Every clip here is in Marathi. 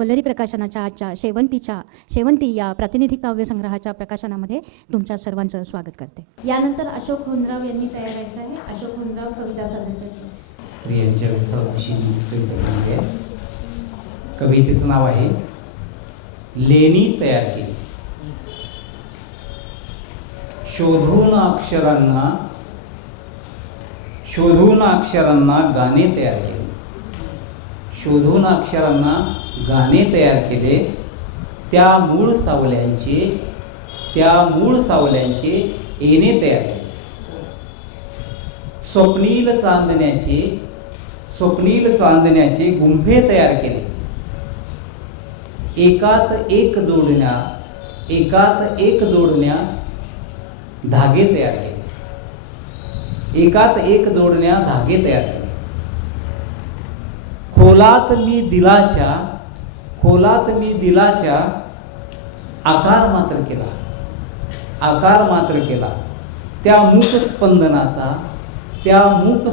वल्लरी प्रकाशनाच्या आजच्या शेवंती या प्रातिनिधिक काव्य संग्रहाच्या प्रकाशनामध्ये तुमच्या सर्वांचं स्वागत करते. यानंतर अशोक हुनराव यांनी तयार करायचं आहे. अशोक हुनराव कविता सादर करतात. स्त्रियांच्या विभागाशी कविता आहे. कवितेचं नाव आहे लेणी तयार केली. शोधून अक्षरांना गाणे तयार केले. शोधून अक्षरांना गाणे तयार केले. त्या मूळ सावल्यांचे येणे तयार केले. स्वप्नील चांदण्याचे गुंफे तयार केले. एकात एक जोडण्या धागे तयार केले. एकात एक जोडण्या धागे तयार केले. खोलात मी दिलाच्या आकार मात्र केला. त्या मूक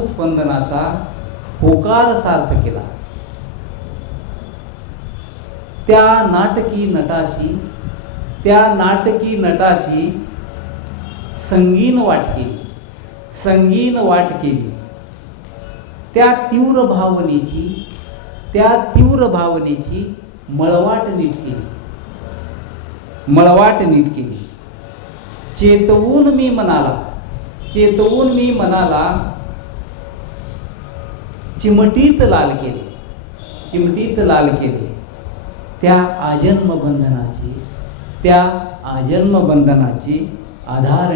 स्पंदनाचा होकार सार्थ केला. त्या नाटकी नटाची संगीन वाट केली. त्या तीव्र भावनेची मळवाट नीट केली. चेतवून मी मनाला चिमटीत लाल केले. त्या आजन्म बंधनाची आधार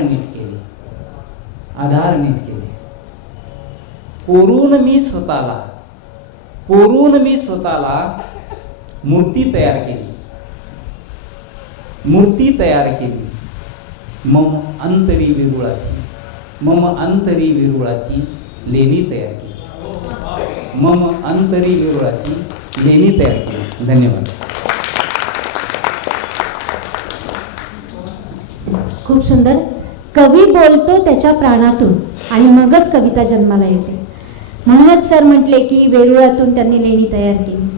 नीट केले. कोरून मी स्वतःला मूर्ती तयार केली. मम अंतरी विरुळाची लेणी तयार केली. धन्यवाद. खूप सुंदर. कवी बोलतो त्याच्या प्राणातून आणि मगच कविता जन्माला येते. म्हणूनच सर म्हटले की वेरुळातून त्यांनी लेणी तयार केली.